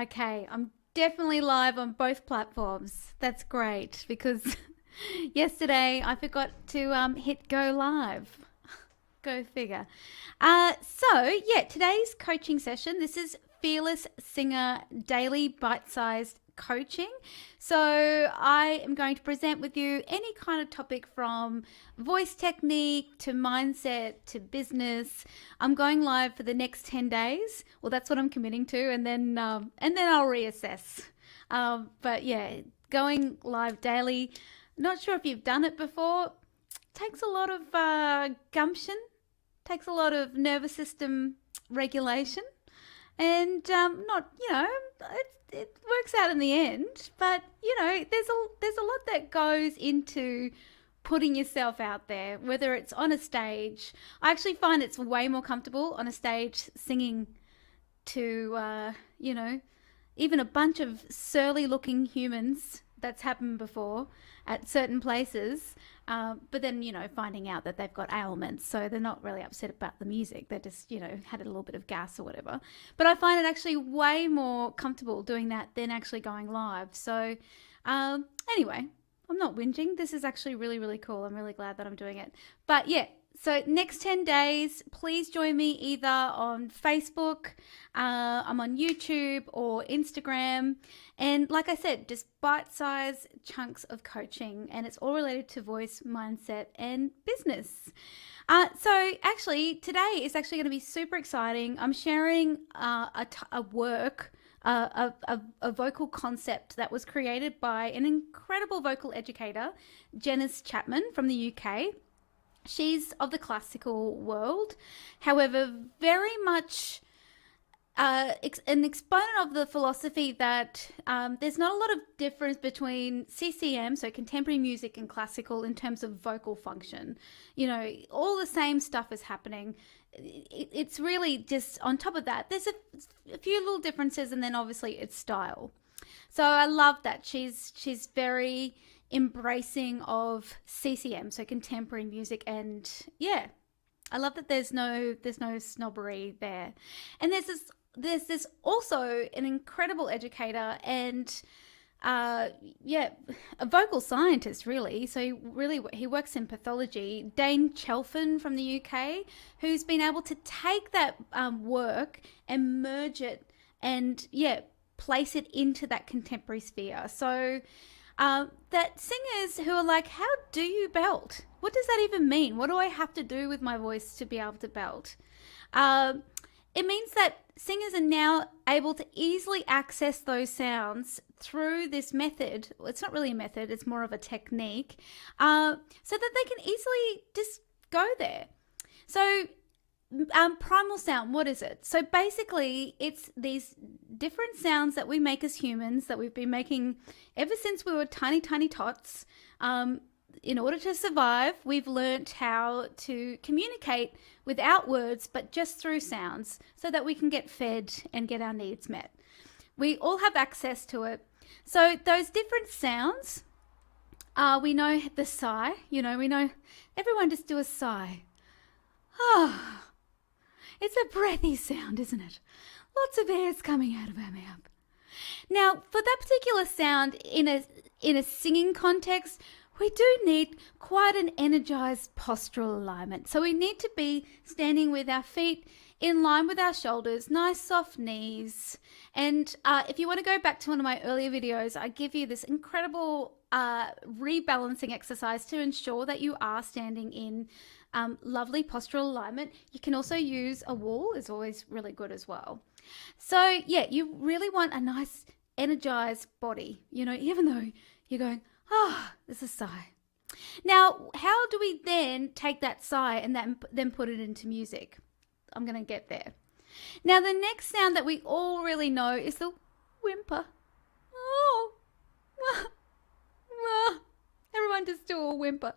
Okay, I'm definitely live on both platforms. That's great because yesterday I forgot to hit go live. Go figure. Today's coaching session. This is Fearless Singer Daily Bite-Sized Coaching. So I am going to present with you any kind of topic from voice technique to mindset to business. I'm going live for the next 10 days. Well, that's what I'm committing to, and then I'll reassess. But yeah, going live daily. Not sure if you've done it before. Takes a lot of gumption, takes a lot of nervous system regulation, and not it works out in the end. But there's a lot that goes into putting yourself out there, whether it's on a stage. I actually find it's way more comfortable on a stage singing to even a bunch of surly looking humans. That's happened before at certain places. But then, finding out that they've got ailments, so they're not really upset about the music. They're just, had a little bit of gas or whatever. But I find it actually way more comfortable doing that than actually going live. So anyway, I'm not whinging. This is actually really, really cool. I'm really glad that I'm doing it. But yeah, so next 10 days, please join me either on Facebook, I'm on YouTube or Instagram. And like I said, just bite-sized chunks of coaching, and it's all related to voice, mindset, and business. So actually, today is actually going to be super exciting. I'm sharing a vocal concept that was created by an incredible vocal educator, Janice Chapman from the UK. She's of the classical world, however, very much an exponent of the philosophy that there's not a lot of difference between CCM, so contemporary music, and classical in terms of vocal function. All the same stuff is happening. It's really just on top of that, there's a few little differences, and then obviously it's style. So I love that she's very embracing of CCM, so contemporary music, and yeah, I love that there's no snobbery there. And there's this also an incredible educator and a vocal scientist, really. So he works in pathology, Dane Chalfin from the UK, who's been able to take that work and merge it and place it into that contemporary sphere. So that singers who are like, how do you belt? What does that even mean? What do I have to do with my voice to be able to belt? It means that singers are now able to easily access those sounds through this method. Well, it's not really a method, it's more of a technique, so that they can easily just go there. So Primal Sound, what is it? So basically, it's these different sounds that we make as humans that we've been making ever since we were tiny, tiny tots. In order to survive, we've learnt how to communicate without words, but just through sounds, so that we can get fed and get our needs met. We all have access to it. So those different sounds, we know the sigh, we know, everyone just do a sigh. Ah, it's a breathy sound, isn't it? Lots of air's coming out of our mouth. Now, for that particular sound in a singing context, we do need quite an energized postural alignment. So we need to be standing with our feet in line with our shoulders, nice soft knees. And if you want to go back to one of my earlier videos, I give you this incredible rebalancing exercise to ensure that you are standing in lovely postural alignment. You can also use a wall, is always really good as well. So yeah, you really want a nice energized body, even though you're going, there's a sigh. Now, how do we then take that sigh and then put it into music? I'm going to get there. Now, the next sound that we all really know is the whimper. Oh, everyone just do a whimper.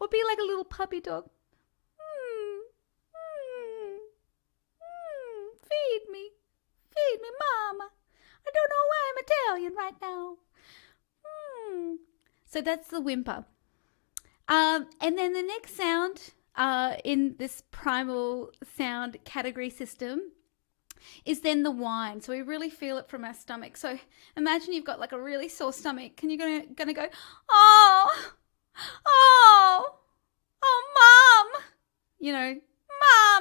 Or be like a little puppy dog. Feed me, mama. I don't know why I'm Italian right now. So that's the whimper. And then the next sound in this primal sound category system is then the whine. So we really feel it from our stomach. So imagine you've got like a really sore stomach and you're gonna go, oh, oh, oh, mom, you know,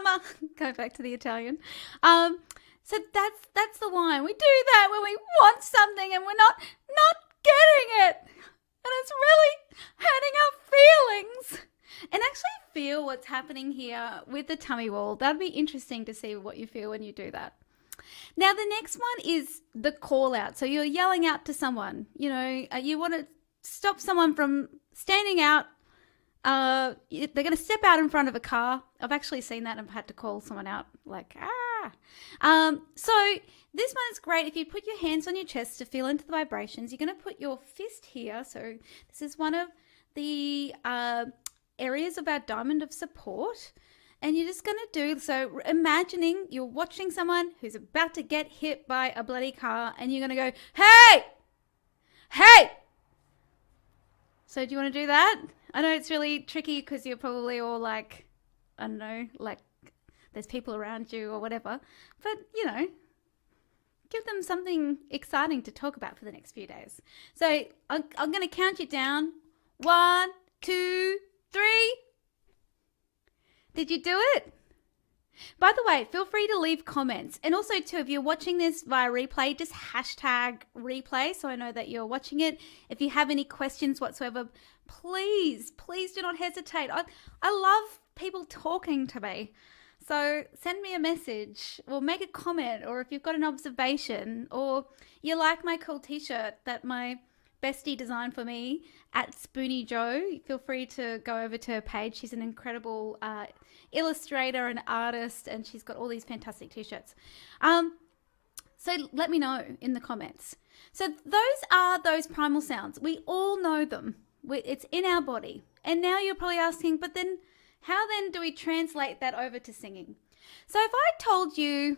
mama. Go back to the Italian. So that's the whine. We do that when we want something and we're not getting it, and it's really hurting our feelings. And actually feel what's happening here with the tummy wall. That'd be interesting to see what you feel when you do that. Now, the next one is the call out. So you're yelling out to someone, you know, you want to stop someone from standing out. They're going to step out in front of a car. I've actually seen that and I've had to call someone out like, So this one is great. If you put your hands on your chest to feel into the vibrations, you're going to put your fist here. So this is one of the areas of our diamond of support. And you're just going to do, so imagining you're watching someone who's about to get hit by a bloody car and you're going to go, hey, hey. So do you want to do that? I know it's really tricky because you're probably all like, I don't know, like there's people around you or whatever. But, you know, give them something exciting to talk about for the next few days. So I'm going to count you down. 1, 2, 3. Did you do it? By the way, feel free to leave comments. And also, too, if you're watching this via replay, just hashtag replay so I know that you're watching it. If you have any questions whatsoever, please do not hesitate. I love people talking to me. So send me a message or make a comment, or if you've got an observation or you like my cool t-shirt that my bestie designed for me at Spoonie Joe, feel free to go over to her page. She's an incredible illustrator and artist, and she's got all these fantastic t-shirts. So let me know in the comments. So those are those primal sounds. We all know them. It's in our body. And now you're probably asking, but then how then do we translate that over to singing? So if I told you,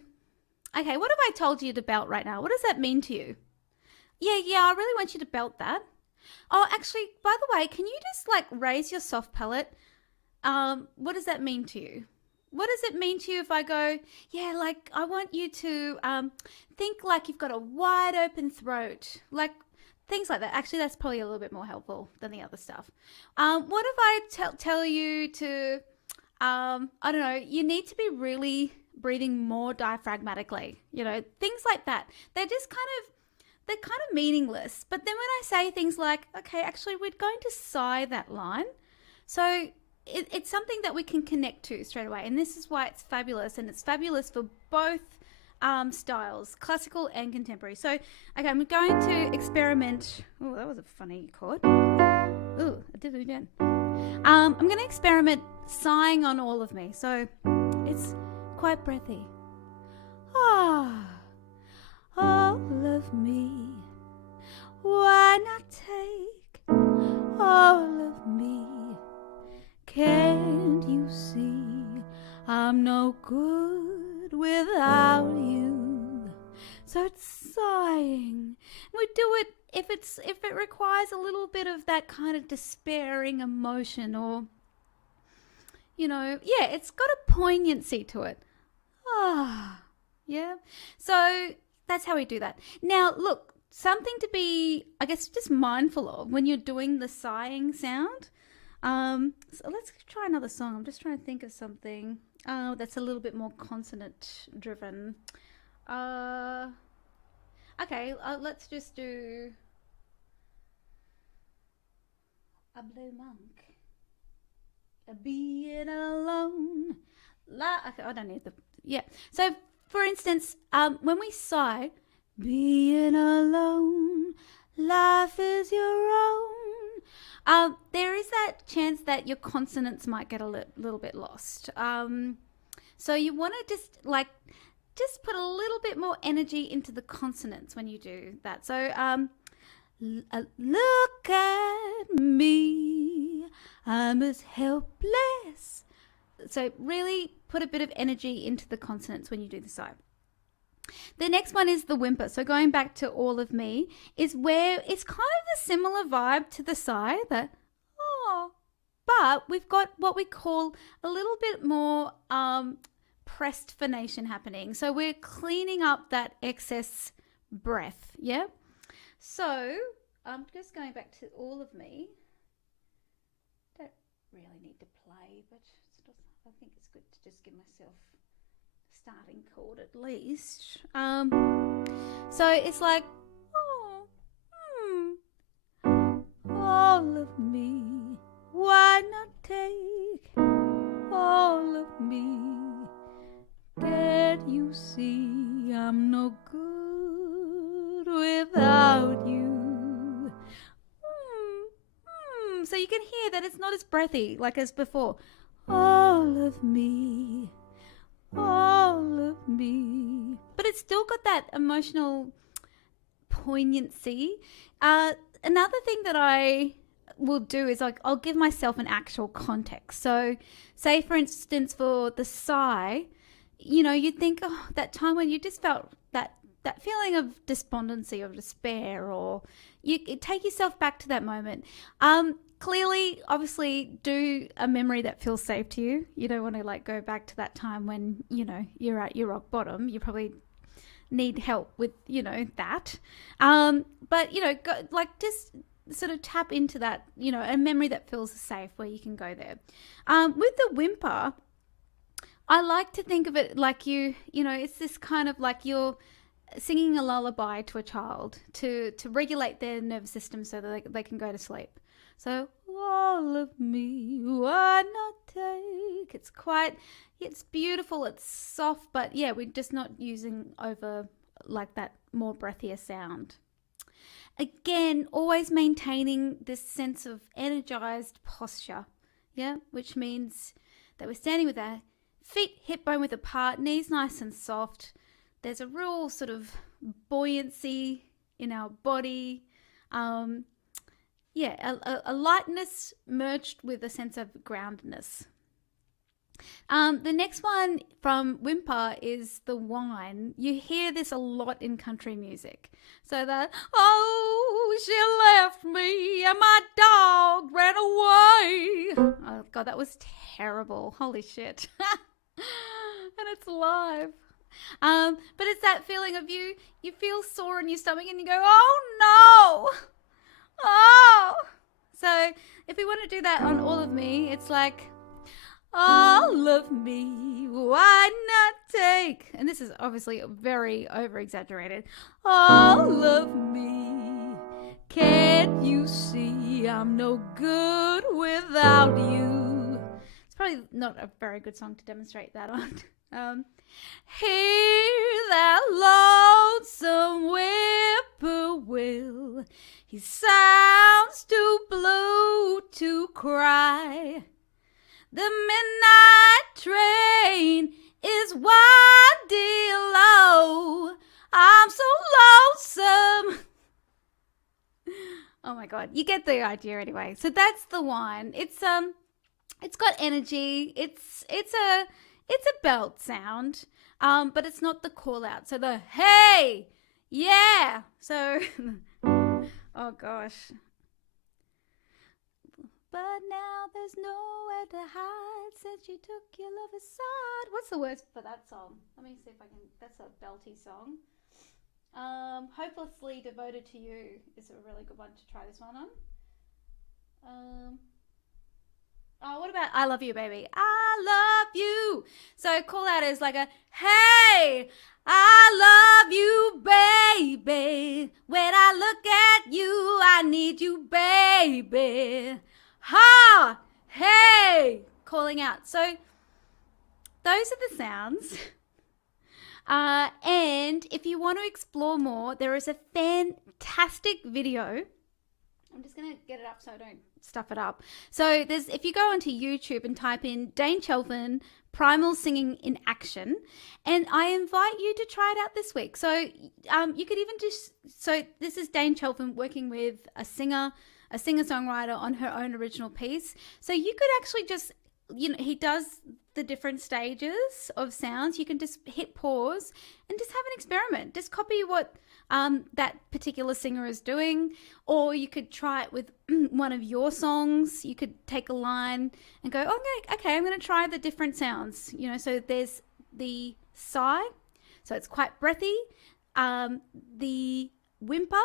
okay, what if I told you to belt right now? What does that mean to you? Yeah, I really want you to belt that. Oh, actually, by the way, can you just like raise your soft palate? What does that mean to you? What does it mean to you if I go, yeah, like I want you to think like you've got a wide open throat, like things like that. Actually, that's probably a little bit more helpful than the other stuff. What if I tell you to, I don't know, you need to be really breathing more diaphragmatically, you know, things like that. They're kind of meaningless. But then when I say things like, okay, actually, we're going to sigh that line. So it's something that we can connect to straight away. And this is why it's fabulous. And it's fabulous for both styles, classical and contemporary. So, okay, I'm going to experiment. Oh, that was a funny chord. Oh, I did it again. I'm going to experiment sighing on all of me. So it's quite breathy. Ah. All of me, why not take all of me? Can't you see I'm no good without you? So it's sighing. We do it if it requires a little bit of that kind of despairing emotion, or, you know, yeah, it's got a poignancy to it. Ah, yeah. So that's how we do that. Now, look, something to be, I guess, just mindful of when you're doing the sighing sound. So let's try another song. I'm just trying to think of something that's a little bit more consonant-driven. Okay, let's just do a blue monk. Being alone. Okay, I don't need the, yeah. So, for instance, when we sigh, being alone, life is your own, there is that chance that your consonants might get a little bit lost. So you want to just put a little bit more energy into the consonants when you do that. So look at me, I'm as helpless. So really put a bit of energy into the consonants when you do the sigh. The next one is the whimper. So going back to all of me is where it's kind of a similar vibe to the sigh, that but we've got what we call a little bit more pressed phonation happening. So we're cleaning up that excess breath. Yeah. So I'm just going back to all of me. Don't really need to play, but I think it's good to just give myself a starting chord at least. So it's like, all of me, why not take all of me? Can't you see I'm no good without you? So you can hear that it's not as breathy like as before. All of me, all of me. But it's still got that emotional poignancy. Another thing that I will do is I'll give myself an actual context. So say, for instance, for the sigh, you'd think, that time when you just felt that feeling of despondency or despair, or you take yourself back to that moment. Clearly, obviously, do a memory that feels safe to you. You don't want to go back to that time when, you're at your rock bottom. You probably need help with, that. But, just sort of tap into that, a memory that feels safe where you can go there. With the whimper, I like to think of it like it's this kind of like you're singing a lullaby to a child to regulate their nervous system so that they can go to sleep. So all of me, why not take? It's beautiful, it's soft, but yeah, we're just not using over like that more breathier sound. Again, always maintaining this sense of energized posture, yeah, which means that we're standing with our feet hip bone width apart, knees nice and soft. There's a real sort of buoyancy in our body. A lightness merged with a sense of groundedness. The next one from whimper is the whine. You hear this a lot in country music. So the, she left me and my dog ran away. Oh, God, that was terrible. Holy shit. And it's live. But it's that feeling of you feel sore in your stomach and you go, oh, no. Oh. So if we want to do that on all of me, it's like, all of me, why not take? And this is obviously very over-exaggerated. All of me, can't you see I'm no good without you? It's probably not a very good song to demonstrate that on. Hear that lonesome whippoorwill. He sounds too blue to cry. The midnight train is winding low. I'm so lonesome. Oh my God, you get the idea anyway. So that's the one. It's got energy. It's a belt sound, but it's not the call out. So the hey, yeah. So, oh gosh. But now there's nowhere to hide since you took your love aside. What's the words for that song? Let me see if I can. That's a belty song. Hopelessly Devoted to You is a really good one to try this one on. What about I Love You, Baby? I love you. So call out is like a, hey, I love you, baby. When I look at you, I need you, baby. Ha, hey, calling out. So those are the sounds. And if you want to explore more, there is a fantastic video. I'm just going to get it up so I don't stuff it up. So if you go onto YouTube and type in Dane Chalfin, Primal Singing in Action, and I invite you to try it out this week. So you could even so this is Dane Chalfin working with a singer-songwriter on her own original piece. So you could actually just, he does the different stages of sounds. You can just hit pause and just have an experiment. Just copy what that particular singer is doing, or you could try it with one of your songs. You could take a line and go, okay, I'm going to try the different sounds. So there's the sigh, so it's quite breathy, the whimper,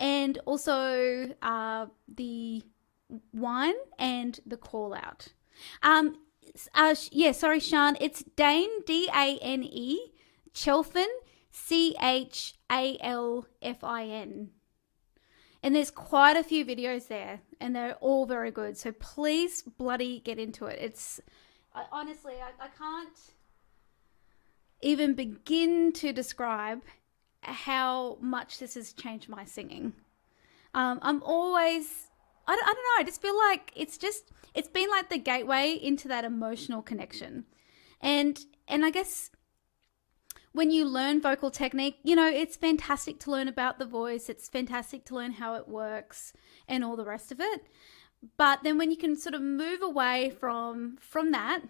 and also the whine and the call out. Sorry, Sean. It's Dane, Dane, Chalfin, Chalfin. And there's quite a few videos there, and they're all very good. So please bloody get into it. Honestly, I can't even begin to describe how much this has changed my singing. I'm always, I don't know, I just feel like it's been like the gateway into that emotional connection. And I guess when you learn vocal technique, it's fantastic to learn about the voice. It's fantastic to learn how it works and all the rest of it. But then when you can sort of move away from that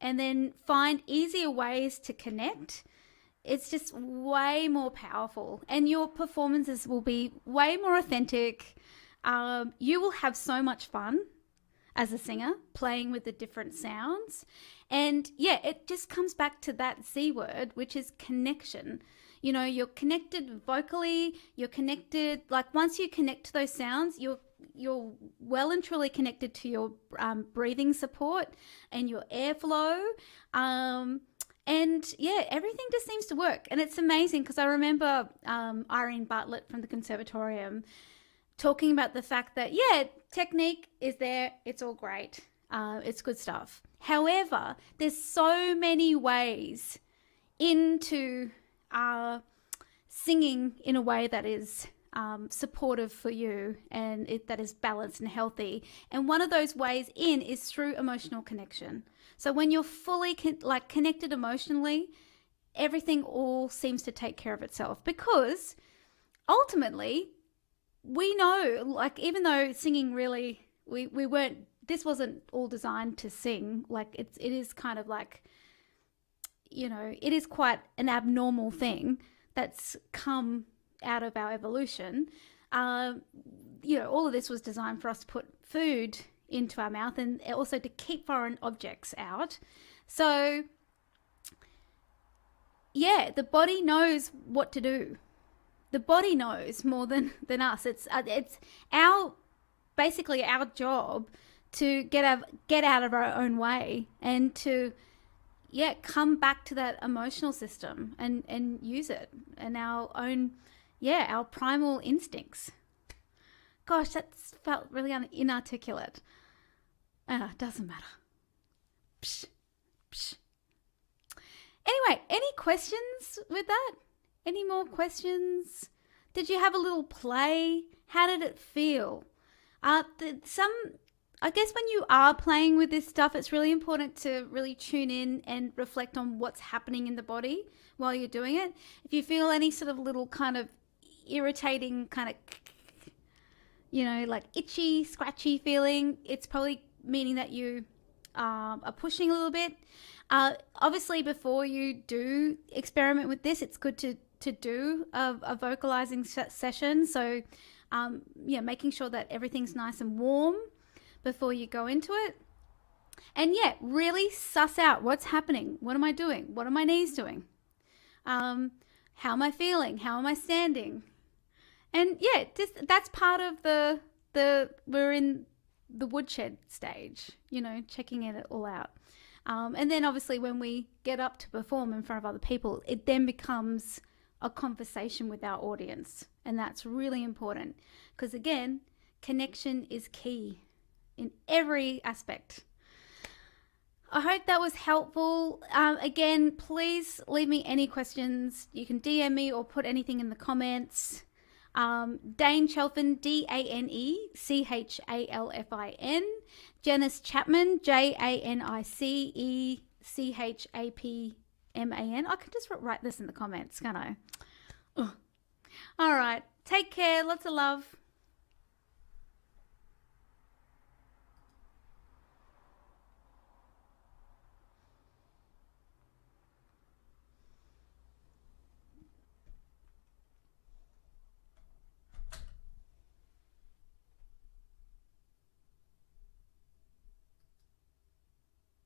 and then find easier ways to connect, it's just way more powerful. And your performances will be way more authentic. You will have so much fun as a singer playing with the different sounds. And yeah, it just comes back to that C word, which is connection. You're connected vocally, you're connected, like once you connect to those sounds, you're well and truly connected to your breathing support and your airflow. And yeah, everything just seems to work. And it's amazing because I remember Irene Bartlett from the Conservatorium talking about the fact that, yeah, technique is there. It's all great. It's good stuff. However, there's so many ways into singing in a way that is supportive for you and that is balanced and healthy. And one of those ways in is through emotional connection. So when you're fully connected emotionally, everything all seems to take care of itself, because ultimately we know, like, even though singing really, this wasn't all designed to sing. Like it is kind of like, it is quite an abnormal thing that's come out of our evolution. All of this was designed for us to put food into our mouth and also to keep foreign objects out. So yeah, the body knows what to do. The body knows more than us. It's basically our job to get out of our own way and to come back to that emotional system and use it, and our own our primal instincts. Gosh, that felt really inarticulate. Doesn't matter. Psh, psh. Anyway, any questions with that? Any more questions? Did you have a little play? How did it feel? I guess when you are playing with this stuff, it's really important to really tune in and reflect on what's happening in the body while you're doing it. If you feel any sort of little kind of irritating kind of, like itchy, scratchy feeling, it's probably meaning that you are pushing a little bit. Obviously, before you do experiment with this, it's good to do a vocalizing session. So, making sure that everything's nice and warm before you go into it. And really suss out what's happening. What am I doing? What are my knees doing? How am I feeling? How am I standing? And that's part of we're in the woodshed stage, checking it all out. And then obviously when we get up to perform in front of other people, it then becomes a conversation with our audience. And that's really important because, again, connection is key in every aspect. I hope that was helpful. Again, please leave me any questions. You can DM me or put anything in the comments. Dane Chalfin, DaneChalfin. Janice Chapman, JanicChapman. I can just write this in the comments, can't I? Ugh. All right. Take care. Lots of love.